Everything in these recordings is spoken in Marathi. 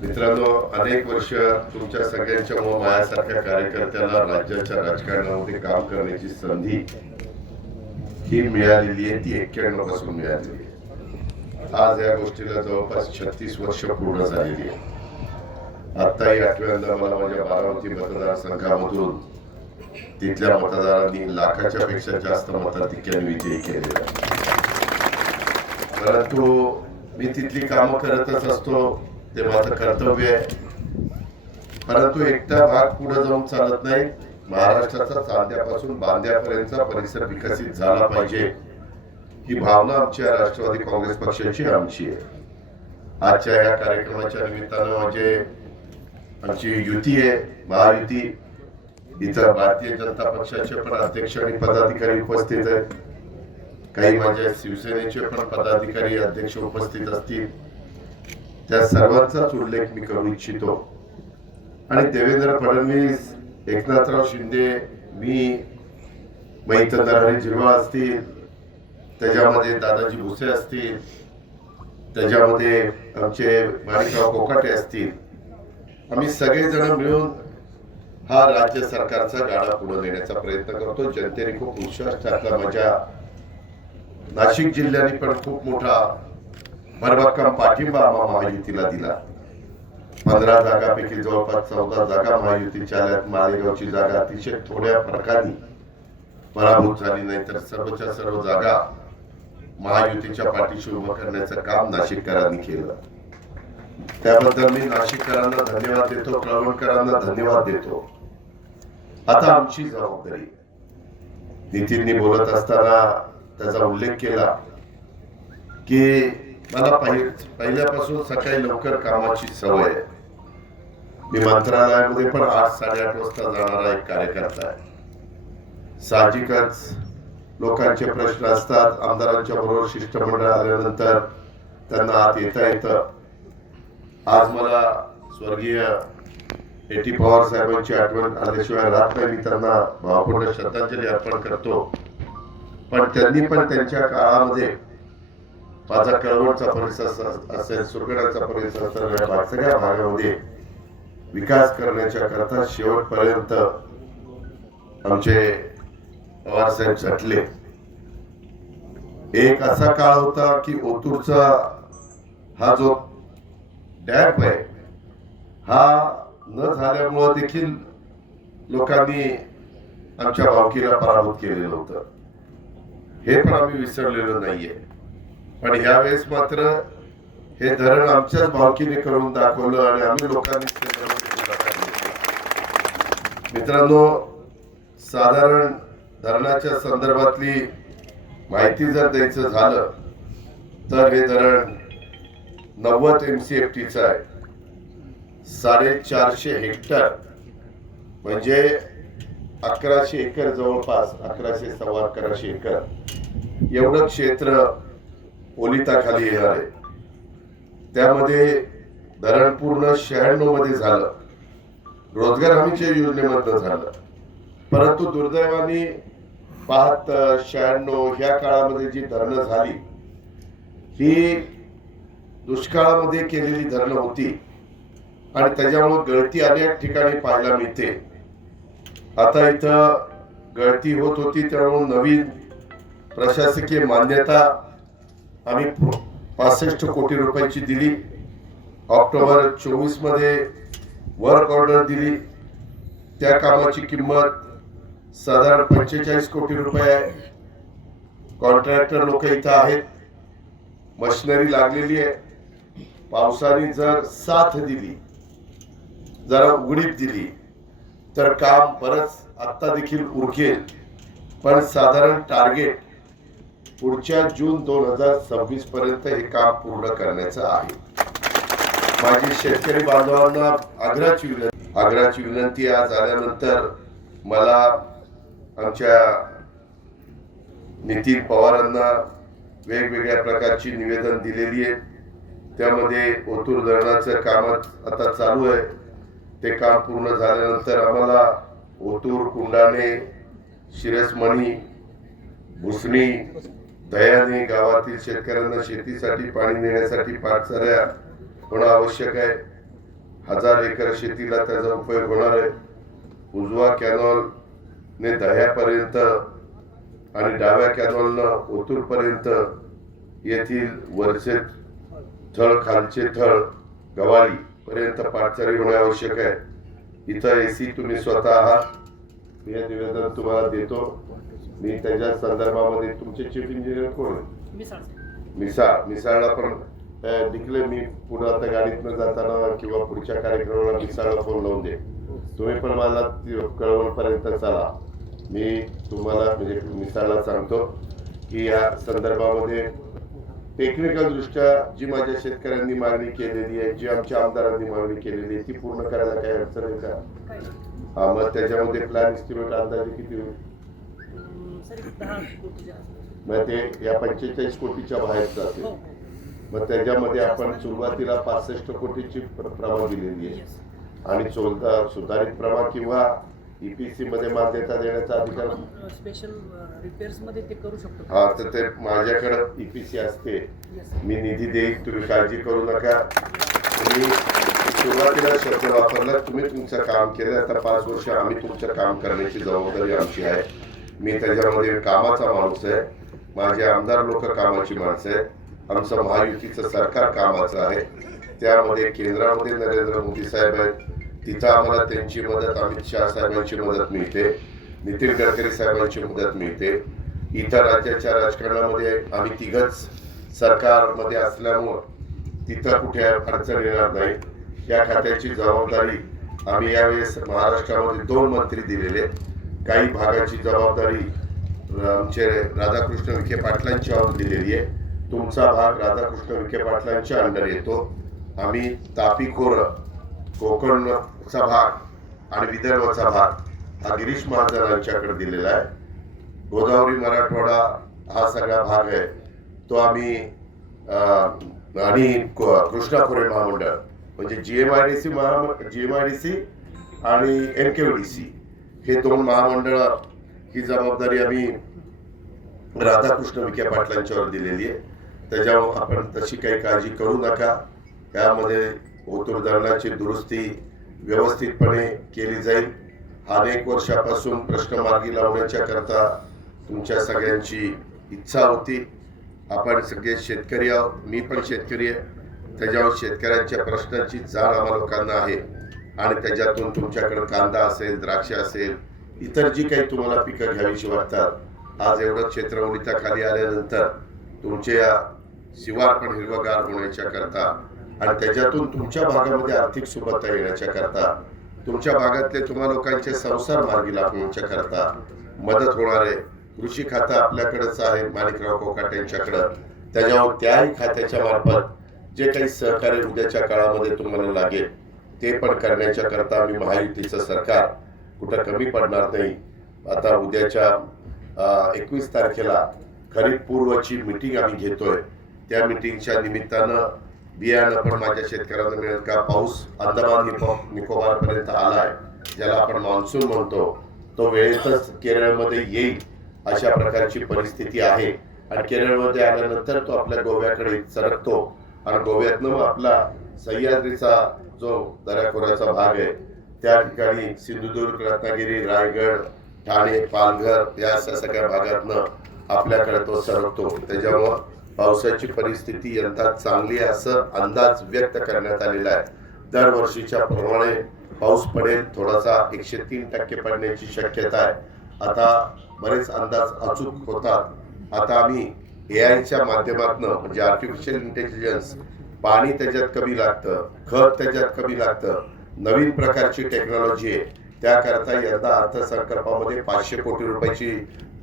मित्रांनो, अनेक वर्ष तुमच्या सगळ्यांच्या माझ्यासारख्या कार्यकर्त्याला राज्याच्या राजकारणामध्ये काम करण्याची संधी ही मिळालेली आहे, ती 91 पासून मिळालेली आहे. आज या गोष्टीला जवळपास 36 वर्ष पूर्ण झालेली आहे. आत्ताही आठव्यांदा मला माझ्या बारामती मतदारसंघामधून तिथल्या मतदारांनी लाखाच्या पेक्षा जास्त मताधिक्याने विजयी केलेला आहे. परंतु मी तिथली कामं करतच असतो, ते माझं कर्तव्य आहे. परंतु एकटा भाग पुढे जाऊन चालत नाही. महाराष्ट्राचा चांद्यापासून बांद्यापर्यंतचा परिसर विकसित झाला पाहिजे, ही भावना आमच्या राष्ट्रवादी काँग्रेस पक्षाची आमची आहे. आजच्या या कार्यक्रमाच्या निमित्तानं म्हणजे आमची युती आहे, महायुती. इथं भारतीय जनता पक्षाचे पण अध्यक्ष आणि पदाधिकारी उपस्थित आहेत. काही माझ्या शिवसेनेचे पण पदाधिकारी अध्यक्ष उपस्थित असतील. त्या सर्वांचाच उल्लेख मी करू इच्छितो. आणि देवेंद्र फडणवीस, एकनाथराव शिंदे, मी, नरहरी झिरवाळ असतील, त्याच्यामध्ये दादाजी भुसे असतील, त्याच्यामध्ये आमचे माणिकराव कोकाटे असतील, आम्ही सगळेजण मिळून हा राज्य सरकारचा गाडा पुढे नेण्याचा प्रयत्न करतो. जनतेने खूप विश्वास टाकला. माझ्या नाशिक जिल्ह्याने पण खूप मोठा भरभक्कम पाठिंबा महायुतीला दिला. 15 जागापैकी जवळपास 14 जागा महायुतीच्या आल्यात. मालेगावची जागा अतिशय थोड्या फरकाने पराभूत झाली, नाही तर सर्वच्या सर्व जागा महायुतीच्या पाठीशी उभं करण्याचं काम नाशिककरांनी केलं. त्याबद्दल मी नाशिककरांना धन्यवाद देतो, कळवणकरांना धन्यवाद देतो. आता आमची जबाबदारी. नितीननी बोलत असताना त्याचा उल्लेख केला की मला पहिल्यापासून सकाळी लवकर कामाची सवय आहे. मी मंत्रालयामध्ये पण 8-8:30 वाजता जाणारा एक कार्यकर्ता आहे. साहजिकच लोकांचे प्रश्न असतात. आमदारांच्या बरोबर शिष्टमंडळ आल्यानंतर त्यांना आत येता येतं. आज मला स्वर्गीय A.T. पवार साहेबांची आठवण आल्याशिवाय राहत नाही. मी त्यांना भावपूर्ण श्रद्धांजली अर्पण करतो. पण त्यांनी पण त्यांच्या काळामध्ये माझा कळवणचा परिसर असेल, सुरगडाचा परिसर असेल, सगळ्या भागामध्ये विकास करण्याच्या करता शेवटपर्यंत आमचे पवार साहेब झटले. एक असा काळ होता की ओतूरचा हा जो डॅम आहे, हा न झाल्यामुळं देखील लोकांनी आमच्या भावकीला पराभूत केलेलं होतं. हे पण आम्ही विसरलेलो नाहीये. पण यावेळेस मात्र हे धरण आमच्याच भावकीने करून दाखवलं आणि आम्ही लोकांनी मित्रांनो, साधारण धरणाच्या संदर्भातली माहिती जर द्यायचं झालं तर हे धरण 90 MCFTचं आहे. 450 हेक्टर म्हणजे 1100 एकर, जवळपास 1100-11.25 एकर एवढं क्षेत्र ओलिताखाली येणार आहे. त्यामध्ये धरण पूर्ण 96 मध्ये झालं, रोजगार हमीच्या योजनेमधनं झालं. परंतु दुर्दैवाने 96 ह्या काळामध्ये जी धरणं झाली ही दुष्काळामध्ये केलेली धरणं होती आणि त्याच्यामुळे गळती अनेक ठिकाणी पाहायला मिळते. आता इथं गळती होत होती, त्यामुळे नवीन प्रशासकीय मान्यता आम्ही 65 कोटी रुपयाची दिली. ऑक्टोबर 24 मध्ये वर्क ऑर्डर दिली. त्या कामाची किंमत साधारण 45 कोटी रुपये आहे. कॉन्ट्रॅक्टर लोक इथं आहेत, मशिनरी लागलेली आहे. पावसाने जर साथ दिली, जरा उघडीप दिली तर काम बरंच आत्ता देखील उरकेल. पण साधारण टार्गेट पुढच्या जून 2026 पर्यंत हे काम पूर्ण करण्याचं आहे. माझी शेतकरी बांधवांना आग्रहाची विनंती आज आल्यानंतर मला आमच्या नितीन पवारांना वेगवेगळ्या प्रकारची निवेदन दिलेली आहे. त्यामध्ये ओतूर धरणाचं काम आता चालू आहे. ते काम पूर्ण झाल्यानंतर आम्हाला ओतूर, कुंडाणे, शिरसमणी, भुसणी, दयाने गावातील शेतकऱ्यांना शेतीसाठी पाणी देण्यासाठी पाटसऱ्या होणं आवश्यक आहे. 1000 एकर शेतीला त्याचा उपयोग होणार आहे. उजवा कॅनॉलने दह्यापर्यंत आणि डाव्या कॅनॉलनं ओतूरपर्यंत येथील वरचे थळ खालचे थळ गवाळी पर्यंत पाटचारी होणे आवश्यक आहे. इथं एसी तुम्ही स्वतः आहात. हे निवेदन तुम्हाला देतो. मी त्याच्या संदर्भामध्ये तुमचे चीफ इंजिनियर कोण मिसाळला पण निघले. मी पुढे आता गाडीतनं जाताना किंवा पुढच्या कार्यक्रमाला मिसाळला फोन लावून दे. तुम्ही पण मला कळवणपर्यंत चला. मी तुम्हाला म्हणजे मिसाळला सांगतो की या संदर्भामध्ये टेक्निकल दृष्ट्या जी माझ्या शेतकऱ्यांनी मागणी केलेली आहे, जी आमच्या आमदारांनी मागणी केलेली आहे, ती पूर्ण करायला काही अडचण आहे का? हा, मग त्याच्यामध्ये प्लॅन एस्टिमेट अंदाजे किती होईल? मग ते या 45 कोटीच्या बाहेरचं असेल. मग त्याच्यामध्ये आपण सुरुवातीला 65 कोटीची प्रमाण दिलेली आहे आणि सुधारित प्रमाण किंवा ईपीसी मध्ये मान्यता देण्याचा अधिकार स्पेशल रिपेअर्स मध्ये ते करू शकतो. हा, तर ते माझ्याकडे ईपीसी असते. मी निधी देईल, तुम्ही काळजी करू नका. तुम्ही सुरुवातीला शब्द वापरला, तुम्ही तुमचं काम केलं. आता 5 वर्ष आम्ही तुमचं काम करण्याची जबाबदारी आमची आहे. मी त्याच्यामध्ये कामाचा माणूस आहे. माझे आमदार लोक कामाची माणसं आहेत. आमचं महायुतीचं सरकार कामाचं आहे. त्यामध्ये केंद्रामध्ये नरेंद्र मोदी साहेब आहेत. तिथं आम्हाला त्यांची मदत, अमित शहा साहेबांची मदत मिळते, नितीन गडकरी साहेबांची मदत मिळते. इतर राज्याच्या राजकारणामध्ये आम्ही तिघच सरकारमध्ये असल्यामुळं तिथं कुठे अडचण येणार नाही. या खात्याची जबाबदारी आम्ही यावेळेस महाराष्ट्रामध्ये 2 मंत्री दिलेले. काही भागाची जबाबदारी आमचे राधाकृष्ण विखे पाटलांच्यावर दिलेली आहे. तुमचा भाग राधाकृष्ण विखे पाटलांच्या अंडर येतो. आम्ही तापी खोरं, कोकणचा भाग आणि विदर्भाचा भाग हा गिरीश महाजनांच्याकडे दिलेला आहे. गोदावरी मराठवाडा हा सगळा भाग आहे तो आम्ही आणि कृष्णा खोरे महामंडळ म्हणजे जीएमआयडीसी आणि एनकेडीसी हे 2 महामंडळ ही जबाबदारी आम्ही राधाकृष्ण विखे पाटलांच्यावर दिलेली आहे. त्याच्यावर आपण तशी काही काळजी करू नका. त्यामध्ये ओतूर धरणाची दुरुस्ती व्यवस्थितपणे केली जाईल. अनेक वर्षापासून प्रश्न मार्गी लावण्याच्या करता तुमच्या सगळ्यांची इच्छा होती. आपण सगळे शेतकरी आहोत, मी पण शेतकरी आहे. त्याच्यावर शेतकऱ्यांच्या प्रश्नांची जाण आम्हा लोकांना आहे आणि त्याच्यातून तुमच्याकडे कांदा असेल, द्राक्ष असेल, इतर जी काही तुम्हाला पिकं घ्यावीशी वाटतात. आज एवढं क्षेत्र ओलिताखाली आल्यानंतर तुमचे शिवार पण हिरवगार होण्याच्या करता आणि त्याच्यातून तुमच्या भागामध्ये आर्थिक सुबत्ता येण्याच्या करता, तुमच्या भागातले तुम्हा लोकांचे संसार मार्गी लागण्याच्या करता मदत होणार आहे. कृषी खातं आपल्याकडेच आहे माणिकराव कोकाटे यांच्याकडं. त्याच्यावर त्याही खात्याच्या मार्फत जे काही सहकार्य उद्याच्या काळामध्ये तुम्हाला लागेल ते पण करण्याच्या करता आम्ही महायुतीचं सरकार कुठं कमी पडणार नाही. आता उद्याच्या 21 तारखेला खरीप पूर्वची मीटिंग आम्ही घेतोय. त्या मीटिंगच्या निमित्तानं बियाणं पण माझ्या शेतकऱ्यांना मिळेल का? पाऊस अंदमान निकोबार पर्यंत आलाय, ज्याला आपण मान्सून म्हणतो, तो वेळेतच केरळमध्ये येईल अशा प्रकारची परिस्थिती आहे. आणि केरळमध्ये आल्यानंतर तो आपल्या गोव्याकडे सरकतो आणि गोव्यातनं मग आपला सह्याद्रीचा जो दऱ्याखोऱ्याचा भाग आहे त्या ठिकाणी सिंधुदुर्ग, रत्नागिरी, रायगड, ठाणे, पालघर या सगळ्या भागातनं आपल्याकडे तो सरकतो. त्याच्यामुळं पावसाची परिस्थिती यंदा चांगली आहे असं अंदाज व्यक्त करण्यात आलेला आहे. दरवर्षीच्या प्रमाणे पाऊस पडेल, थोडासा 103% पडण्याची शक्यता आहे. आता बरेच अंदाज अचूक होतात. आता आम्ही एआयच्या माध्यमातून म्हणजे आर्टिफिशियल इंटेलिजन्स, पाणी त्याच्यात कमी लागतं, खत त्याच्यात कमी लागतं, नवीन प्रकारची टेक्नॉलॉजी आहे. त्याकरता यंदा अर्थसंकल्पामध्ये 500 कोटी रुपयाची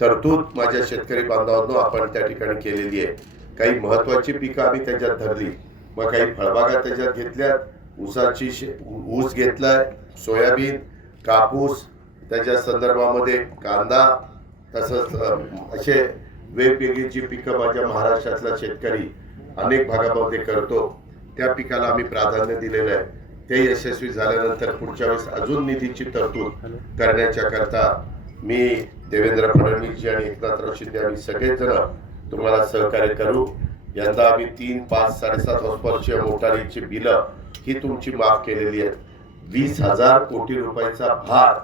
तरतूद माझ्या शेतकरी बांधवांनो आपण त्या ठिकाणी केलेली आहे. काही महत्वाची पिकं आम्ही त्याच्यात धरली, मग काही फळबागा त्याच्यात घेतल्यात. ऊस घेतलाय, सोयाबीन, कापूस, त्याच्या संदर्भामध्ये कांदा, तसंच असे वेगवेगळी जी पिकं माझ्या महाराष्ट्रातला शेतकरी अनेक भागामध्ये करतो त्या पिकाला आम्ही प्राधान्य दिलेलं आहे. ते यशस्वी झाल्यानंतर पुढच्या वेळेस अजून निधीची तरतूद करण्याच्या करता मी देवेंद्र फडणवीसजी आणि एकनाथराव शिंदे आम्ही सगळेजण तुम्हाला सहकार्य करू. यंदा आम्ही 3, 5, 7.5 हॉर्सपावरच्या मोटारीची बिलं ही तुमची माफ केलेली आहे. 20,000 कोटी रुपयाचा भार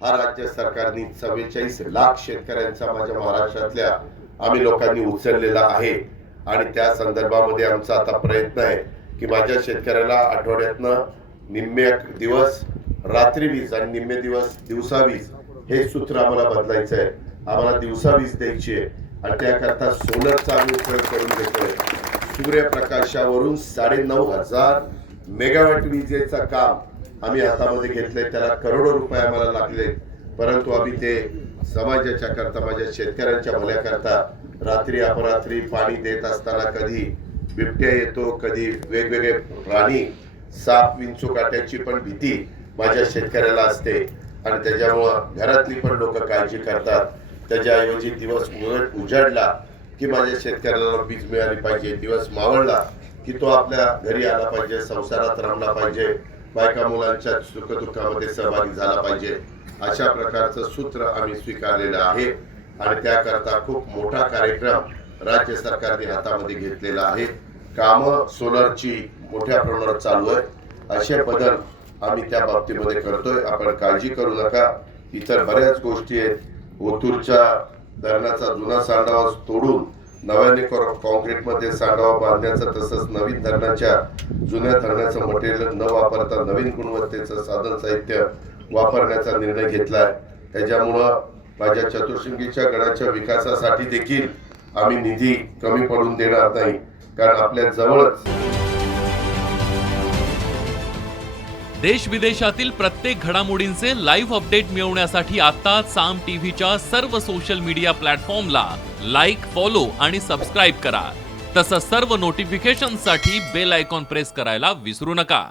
हा राज्य सरकारने 44 लाख शेतकऱ्यांचा माझ्या महाराष्ट्रातल्या आम्ही लोकांनी उचललेला आहे. आणि त्या संदर्भामध्ये आमचा आता प्रयत्न आहे की माझ्या शेतकऱ्याला आठवड्यातनं निम्मे दिवस रात्री वीज आणि निम्मे दिवस दिवसा वीज हे सूत्र आम्हाला बदलायचं आहे. आम्हाला दिवसा वीज द्यायची आहे आणि त्याकरता सोलरचा आम्ही उपयोग करून घेतोय. सूर्यप्रकाशावरून 9,500 मेगावॅट विजेचं काम आम्ही हातामध्ये घेतलंय. त्याला करोडो रुपये आम्हाला लागले, परंतु आम्ही ते समाजाच्या करता माझ्या शेतकऱ्यांच्या भल्याकरता रात्री अपरात्री पाणी देत असताना कधी बिबट्या येतो, कधी वेगवेगळे प्राणी, साप विंचू काट्याची पण भीती माझ्या शेतकऱ्याला असते आणि त्याच्यामुळं घरातली पण लोक काळजी करतात. त्याच्याऐवजी दिवस उजाडला की माझ्या शेतकऱ्याला वीज मिळाली पाहिजे, दिवस मावळला की तो आपल्या घरी आला पाहिजे, संसारात रमला पाहिजे, बायका मुलांच्या सुखदुःखामध्ये सहभागी झाला पाहिजे. अशा प्रकारचं सूत्र आम्ही स्वीकारलेलं आहे आणि त्याकरता खूप मोठा कार्यक्रम राज्य सरकारने हातामध्ये घेतलेला आहे. कामं सोलरची मोठ्या प्रमाणात चालू आहे. असे बदल आम्ही त्या बाबतीमध्ये करतोय. आपण काळजी करू नका. इतर बऱ्याच गोष्टी आहेत. ओतूरच्या धरणाचा जुना सांडावा तोडून नव्याने कॉन्क्रीटमध्ये सांडावा बांधण्याचा, तसंच नवीन धरणाच्या जुन्या धरणाचं मटेरियल न वापरता नवीन गुणवत्तेचं साधन साहित्य वापरण्याचा निर्णय घेतलाय. त्याच्यामुळं माझ्या चतुर्शृंगीच्या गडाच्या विकासासाठी देखील आम्ही निधी कमी पडून देणार नाही, कारण आपल्या जवळच देश विदेशातील प्रत्येक घडामोडींचे लाईव्ह अपडेट मिळवण्यासाठी आता साम टीव्हीच्या सर्व सोशल मीडिया प्लॅटफॉर्मला लाईक, फॉलो आणि सबस्क्राईब करा. तसंच सर्व नोटिफिकेशनसाठी बेल आयकॉन प्रेस करायला विसरू नका.